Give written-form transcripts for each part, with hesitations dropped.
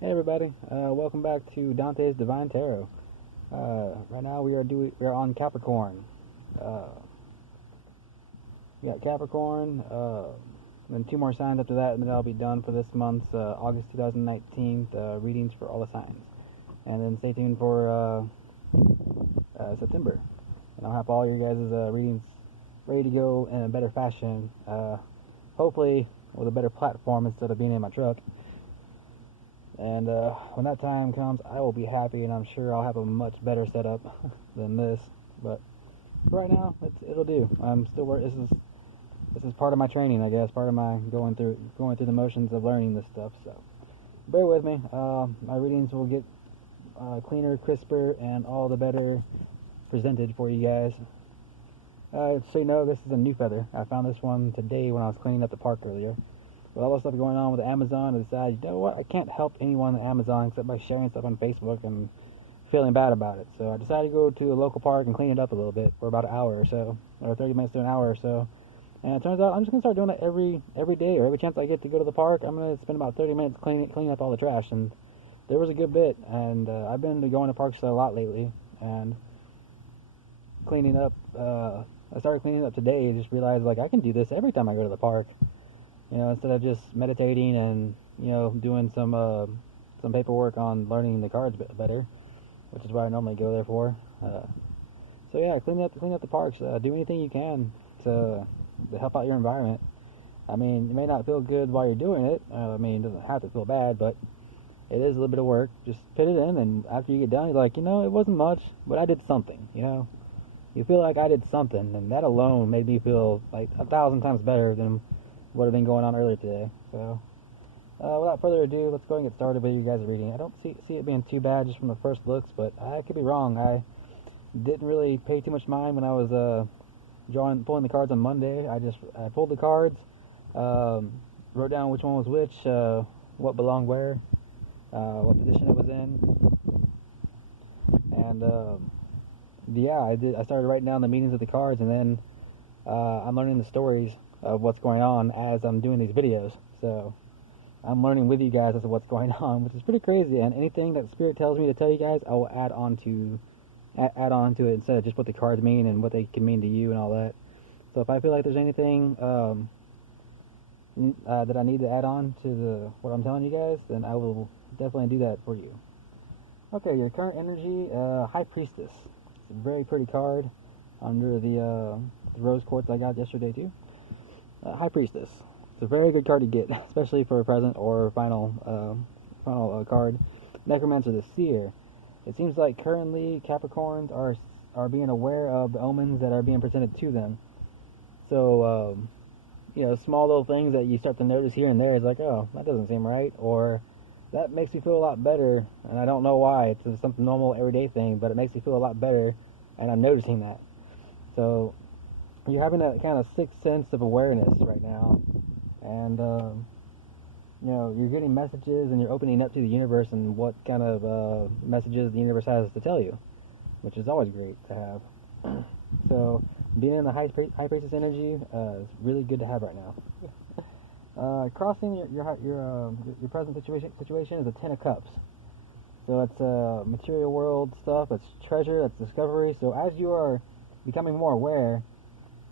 Hey everybody, welcome back to Dante's Divine Tarot. Right now we are on Capricorn. Uh, we got Capricorn, then two more signs after that, and then I'll be done for this month's August 2019 readings for all the signs. And then stay tuned for September, and I'll have all your guys' readings ready to go in a better fashion. Hopefully with a better platform instead of being in my truck. And when that time comes, I will be happy, and I'm sure I'll have a much better setup than this. But for right now, it'll do. I'm still this is part of my training, I guess, part of my going through the motions of learning this stuff. So bear with me. My readings will get cleaner, crisper, and all the better presented for you guys. So you know, this is a new feather. I found this one today when I was cleaning up the park earlier. With all the stuff going on with Amazon, I decided, you know what, I can't help anyone on Amazon except by sharing stuff on Facebook and feeling bad about it. So I decided to go to a local park and clean it up a little bit for about an hour or so, or 30 minutes to an hour or so. And it turns out I'm just gonna start doing that every day, or every chance I get to go to the park. I'm gonna spend about 30 minutes cleaning up all the trash, and there was a good bit. And I've been going to parks a lot lately, and cleaning up. I started cleaning up today. I just realized like I can do this every time I go to the park. Instead of just meditating and doing some paperwork on learning the cards better, which is what I normally go there for. So yeah, clean up the parks. Do anything you can to help out your environment. I mean, it may not feel good while you're doing it. I mean, it doesn't have to feel bad, but it is a little bit of work. Just put it in, and after you get done, you're like, it wasn't much, but I did something. You feel like I did something, and that alone made me feel like 1,000 times better than what had been going on earlier today. So, without further ado, let's go ahead and get started with you guys' reading. I don't see it being too bad just from the first looks, but I could be wrong. I didn't really pay too much mind when I was pulling the cards on Monday. I pulled the cards, wrote down which one was which, what belonged where, what position it was in, and yeah, I did. I started writing down the meanings of the cards, and then I'm learning the stories of what's going on as I'm doing these videos. So I'm learning with you guys as to what's going on, which is pretty crazy. And anything that Spirit tells me to tell you guys, I will add on to it instead of just what the cards mean and what they can mean to you and all that. So if I feel like there's anything that I need to add on to what I'm telling you guys, then I will definitely do that for you. Okay, your current energy, High Priestess. It's a very pretty card under the rose quartz I got yesterday too. High Priestess. It's a very good card to get, especially for a present or final card. Necromancer the Seer. It seems like currently Capricorns are being aware of the omens that are being presented to them. So small little things that you start to notice here and there is like, oh, that doesn't seem right, or that makes me feel a lot better, and I don't know why. It's something normal everyday thing, but it makes me feel a lot better, and I'm noticing that. So you're having that kind of sixth sense of awareness right now, and you're getting messages, and you're opening up to the universe and what kind of messages the universe has to tell you, which is always great to have. So being in the high priestess energy is really good to have right now. Crossing your present situation is a Ten of Cups. So it's material world stuff. It's treasure. It's discovery. So as you are becoming more aware,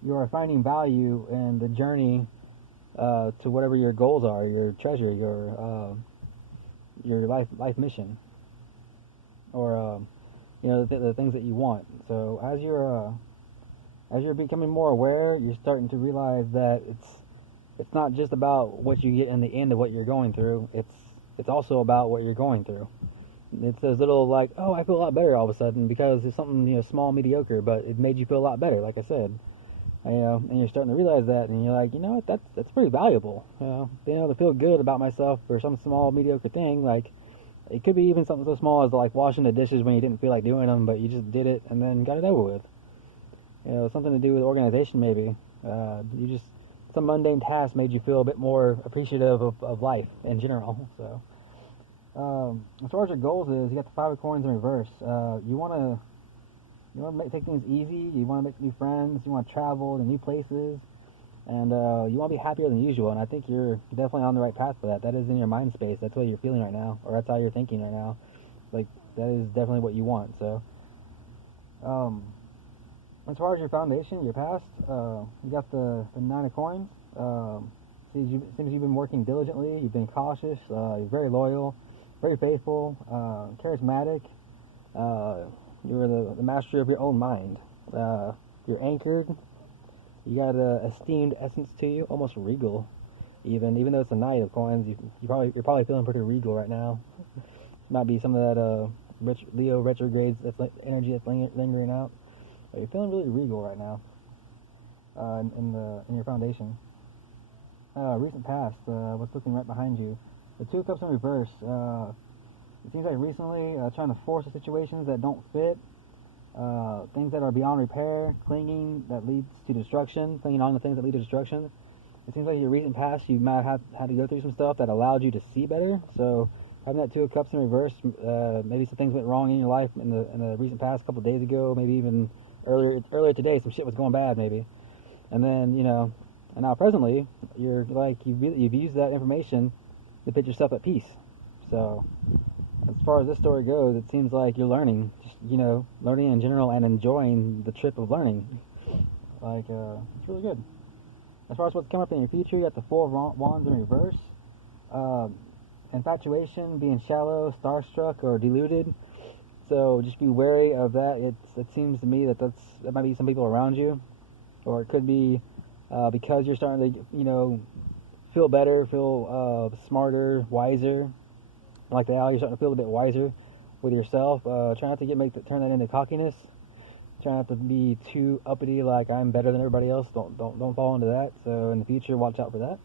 you are finding value in the journey to whatever your goals are, your treasure, your life mission, or the things that you want. So as you're becoming more aware, you're starting to realize that it's not just about what you get in the end of what you're going through. It's also about what you're going through. It's those little like, oh, I feel a lot better all of a sudden because it's something small, mediocre, but it made you feel a lot better. Like I said, and you're starting to realize that, and you're like, what, that's pretty valuable. Being able to feel good about myself for some small, mediocre thing. Like it could be even something so small as like washing the dishes when you didn't feel like doing them, but you just did it and then got it over with. Something to do with organization maybe. Some mundane task made you feel a bit more appreciative of life in general. So, as far as your goals is, you got the Five of Coins in reverse. You want to take things easy. You want to make new friends. You want to travel to new places. and you want to be happier than usual. And I think you're definitely on the right path for that. That is in your mind space. That's what you're feeling right now, or that's how you're thinking right now. Like that is definitely what you want. So, um, as far as your foundation, your past, you got the nine of coins. Seems you've been working diligently. You've been cautious. You're very loyal, very faithful, charismatic. You're the master of your own mind. You're anchored. You got a esteemed essence to you, almost regal. Even though it's a knight of coins, you're probably feeling pretty regal right now. Might be some of that Leo retrogrades energy that's lingering out. But you're feeling really regal right now. In your foundation. Recent past. What's looking right behind you? The Two of Cups in reverse. It seems like recently trying to force the situations that don't fit. Things that are beyond repair, clinging that leads to destruction, clinging on to things that lead to destruction. It seems like your recent past, you might have had to go through some stuff that allowed you to see better. So having that Two of Cups in reverse, maybe some things went wrong in your life in the recent past, a couple of days ago, maybe even earlier today, some shit was going bad maybe. And then and now presently, you're like you've used that information to put yourself at peace. So as far as this story goes, it seems like you're learning, just learning in general and enjoying the trip of learning. Like it's really good. As far as what's coming up in your future, you got the Four of Wands in reverse. Infatuation, being shallow, starstruck, or deluded. So just be wary of that. It seems to me that that might be some people around you, or it could be because you're starting to feel better, feel smarter, wiser. Like now, you're starting to feel a bit wiser with yourself. Try not to turn that into cockiness. Try not to be too uppity, like I'm better than everybody else. Don't fall into that. So in the future, watch out for that.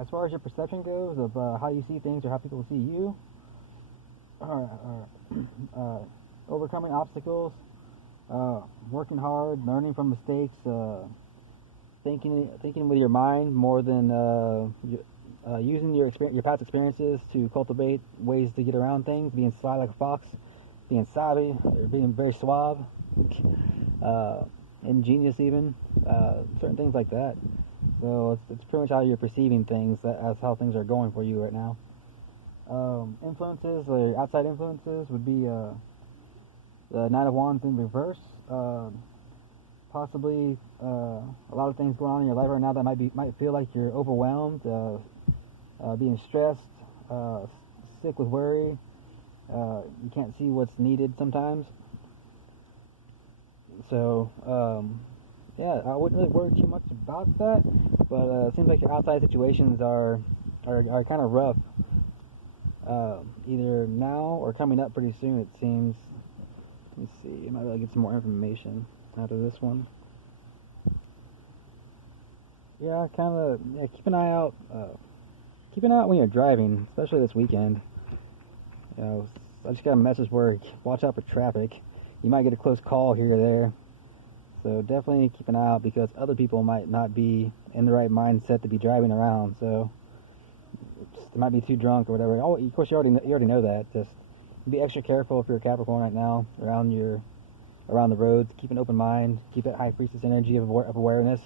As far as your perception goes of how you see things or how people see you, overcoming obstacles, working hard, learning from mistakes, thinking with your mind more than using your past experiences to cultivate ways to get around things, being sly like a fox, being savvy, or being very suave, ingenious even, certain things like that. So it's pretty much how you're perceiving things, as how things are going for you right now. Influences, or outside influences, would be the Knight of Wands in reverse. Possibly a lot of things going on in your life right now that might feel like you're overwhelmed, being stressed, sick with worry. You can't see what's needed sometimes. So yeah, I wouldn't really worry too much about that. But it seems like your outside situations are kind of rough. Either now or coming up pretty soon, it seems. Let me see. I might be able to get some more information out of this one. Yeah, keep an eye out. Keep an eye out when you're driving, especially this weekend. I just got a message where watch out for traffic. You might get a close call here or there. So definitely keep an eye out, because other people might not be in the right mindset to be driving around. So they might be too drunk or whatever. Oh, of course you already know that. Just be extra careful if you're a Capricorn right now around the roads. Keep an open mind. Keep that high priestess energy of awareness.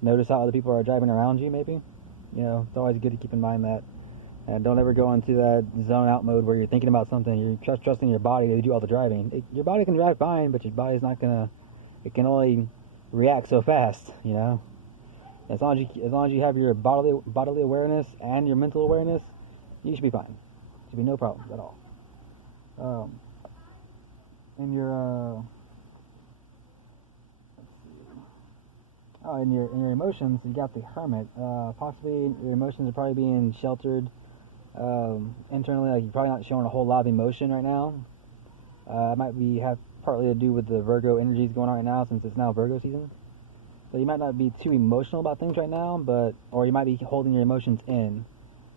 Notice how other people are driving around you. Maybe it's always good to keep in mind that. And don't ever go into that zone out mode where you're thinking about something. You're trusting your body to do all the driving. Your body can drive fine, but your body's not gonna. It can only react so fast. As long as you have your bodily awareness and your mental awareness, you should be fine. Should be no problems at all. In your in your emotions, you got the Hermit. Possibly your emotions are probably being sheltered internally. Like you're probably not showing a whole lot of emotion right now. It might have partly to do with the Virgo energies going on right now, since it's now Virgo season. So you might not be too emotional about things right now, or you might be holding your emotions in.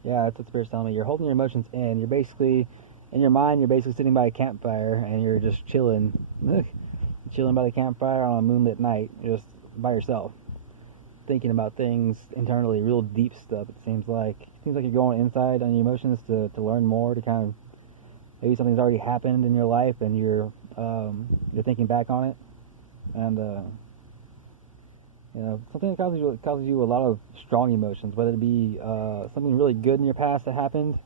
Yeah, that's what Spirit's telling me. You're holding your emotions in. You're basically, in your mind, you're basically sitting by a campfire and you're just chilling by the campfire on a moonlit night, just by yourself, thinking about things internally, real deep stuff. It seems like you're going inside on your emotions to learn more, to kind of, maybe something's already happened in your life and you're thinking back on it, and You know, something that causes you a lot of strong emotions, whether it be something really good in your past that happened,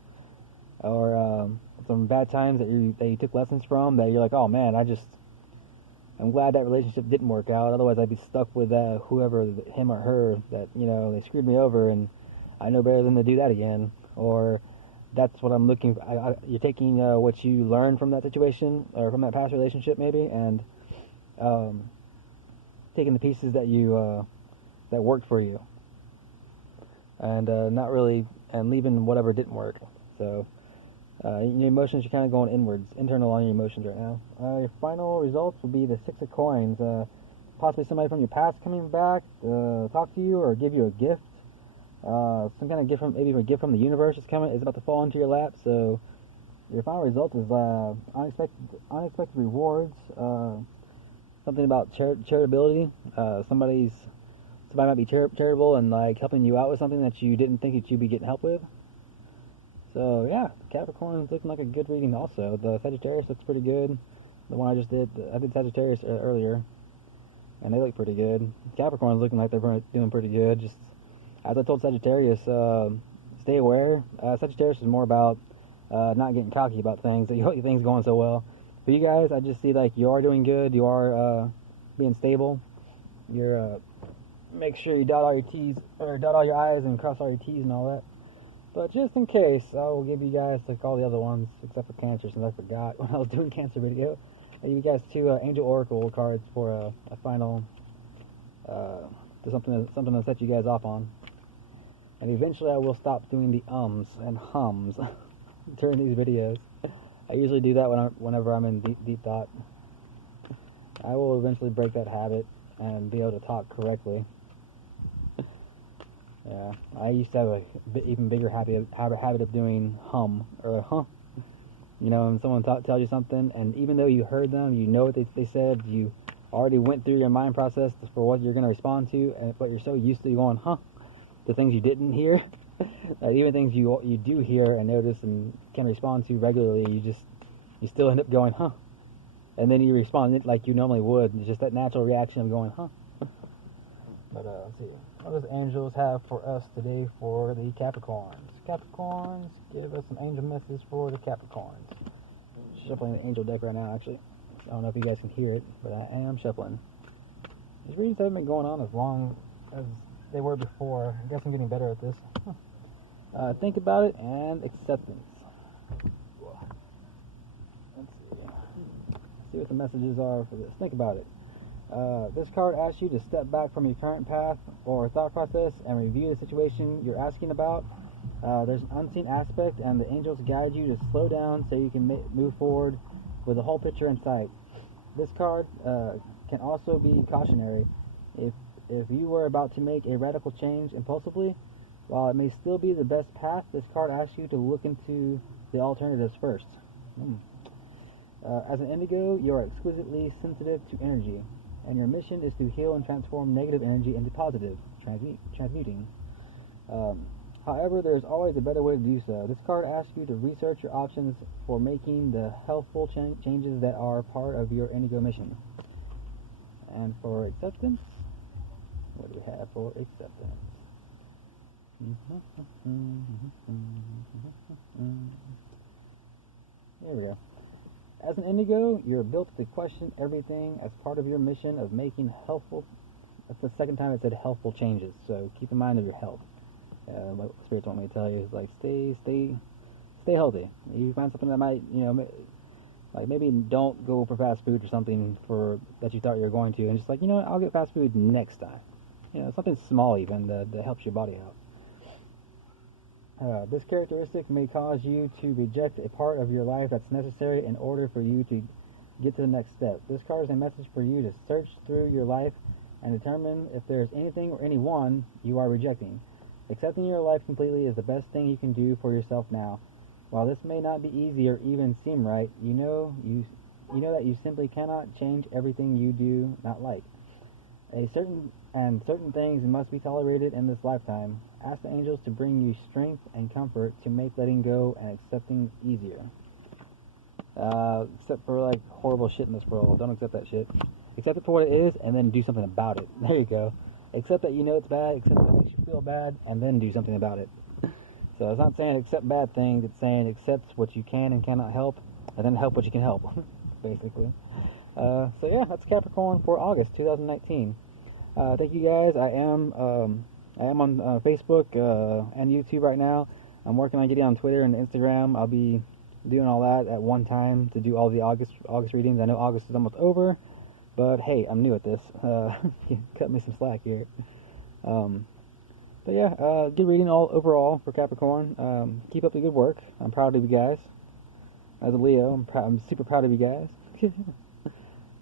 or some bad times that you took lessons from. That you're like, oh man, I'm glad that relationship didn't work out. Otherwise, I'd be stuck with whoever, him or her, that they screwed me over, and I know better than to do that again. Or that's what I'm looking for. You're taking what you learned from that situation or from that past relationship, maybe, and um, taking the pieces that you that worked for you, and not really, and leaving whatever didn't work. So your emotions, you're kind of going inwards, internal on your emotions right now. Your final results will be the 6 of coins. Possibly somebody from your past coming back to talk to you or give you a gift. Some kind of gift from, maybe a gift from the universe is about to fall into your lap. So your final result is unexpected rewards. Something about charitability. Somebody might be charitable and like helping you out with something that you didn't think that you'd be getting help with. So yeah, Capricorn is looking like a good reading also. The Sagittarius looks pretty good. The one I just did, I did Sagittarius earlier, and they look pretty good. Capricorn is looking like they're doing pretty good. Just as I told Sagittarius, stay aware. Sagittarius is more about not getting cocky about things. Things going so well. For you guys, I just see like you are doing good. You are being stable. You're make sure you dot all your T's or dot all your I's and cross all your T's and all that. But just in case, I will give you guys, like all the other ones, except for Cancer, since I forgot when I was doing Cancer video. I give you guys 2 Angel Oracle cards for a final, to something to set you guys off on. And eventually I will stop doing the ums and hums during these videos. I usually do that whenever I'm in deep thought. I will eventually break that habit and be able to talk correctly. Yeah, I used to have a even bigger habit of doing hum or huh. When someone tells you something, and even though you heard them, you know what they said, you already went through your mind process for what you're going to respond to, but you're so used to going huh, the things you didn't hear, that even things you do hear and notice and can respond to regularly, you still end up going huh, and then you respond like you normally would. It's just that natural reaction of going huh. But let's see. What does angels have for us today for the Capricorns? Capricorns, give us some angel messages for the Capricorns. Shuffling the angel deck right now, actually. I don't know if you guys can hear it, but I am shuffling. These readings haven't been going on as long as they were before. I guess I'm getting better at this. Think about it and acceptance. Let's see what the messages are for this. Think about it. This card asks you to step back from your current path or thought process and review the situation you're asking about. There's an unseen aspect, and the angels guide you to slow down so you can move forward with the whole picture in sight. This card can also be cautionary. If you were about to make a radical change impulsively, while it may still be the best path, this card asks you to look into the alternatives first. As an indigo, you are exquisitely sensitive to energy, and your mission is to heal and transform negative energy into positive, transmuting. However, there is always a better way to do so. This card asks you to research your options for making the healthful changes that are part of your indigo mission. And for acceptance, what do we have for acceptance? There we go. As an indigo, you're built to question everything as part of your mission of making healthful. That's the second time it said healthful changes, so keep in mind of your health. What spirits want me to tell you is like stay healthy. You find something that might, like maybe don't go for fast food or something that you thought you were going to, and just like, I'll get fast food next time. Something small even that helps your body out. This characteristic may cause you to reject a part of your life that's necessary in order for you to get to the next step. This card is a message for you to search through your life and determine if there's anything or anyone you are rejecting. Accepting your life completely is the best thing you can do for yourself now. While this may not be easy or even seem right, you know that you simply cannot change everything you do not like. Certain things must be tolerated in this lifetime. Ask the angels to bring you strength and comfort to make letting go and accepting easier. Except for like horrible shit in this world. Don't accept that shit. Accept it for what it is and then do something about it. There you go. accept that you know it's bad, accept that it makes you feel bad, and then do something about it. So it's not saying accept bad things, it's saying accept what you can and cannot help, and then help what you can help, basically. So yeah, that's Capricorn for August 2019. Thank you guys. I am on Facebook and YouTube right now. I'm working on getting on Twitter and Instagram. I'll be doing all that at one time to do all the August readings. I know August is almost over, but hey, I'm new at this. Cut me some slack here. But yeah, good reading all overall for Capricorn. Keep up the good work. I'm proud of you guys. As a Leo, I'm super proud of you guys.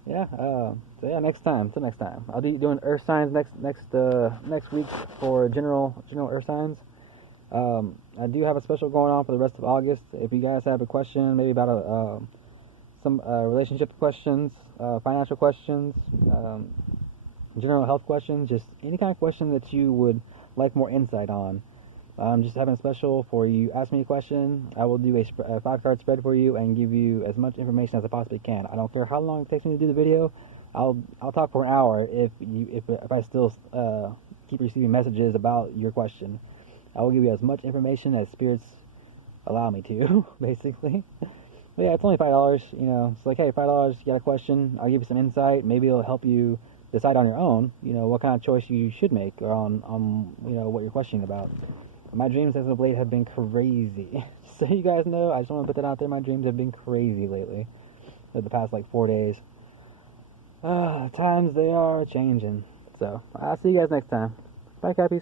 Yeah. So yeah, next time. Till next time. I'll be doing Earth signs next week for general Earth signs. I do have a special going on for the rest of August. If you guys have a question, maybe about some relationship questions, financial questions, general health questions, just any kind of question that you would like more insight on. Just having a special for you. Ask me a question. I will do a 5-card spread for you and give you as much information as I possibly can. I don't care how long it takes me to do the video. I'll talk for an hour if I still keep receiving messages about your question. I will give you as much information as spirits allow me to, basically. But yeah, it's only $5. You know, it's like, hey, $5. You got a question? I'll give you some insight. Maybe it'll help you decide on your own. You know what kind of choice you should make, or on you know what you're questioning about. My dreams as of late have been crazy. So you guys know, I just want to put that out there. My dreams have been crazy lately. For the past like 4 days. Times they are changing. So I'll see you guys next time. Bye, Cappies.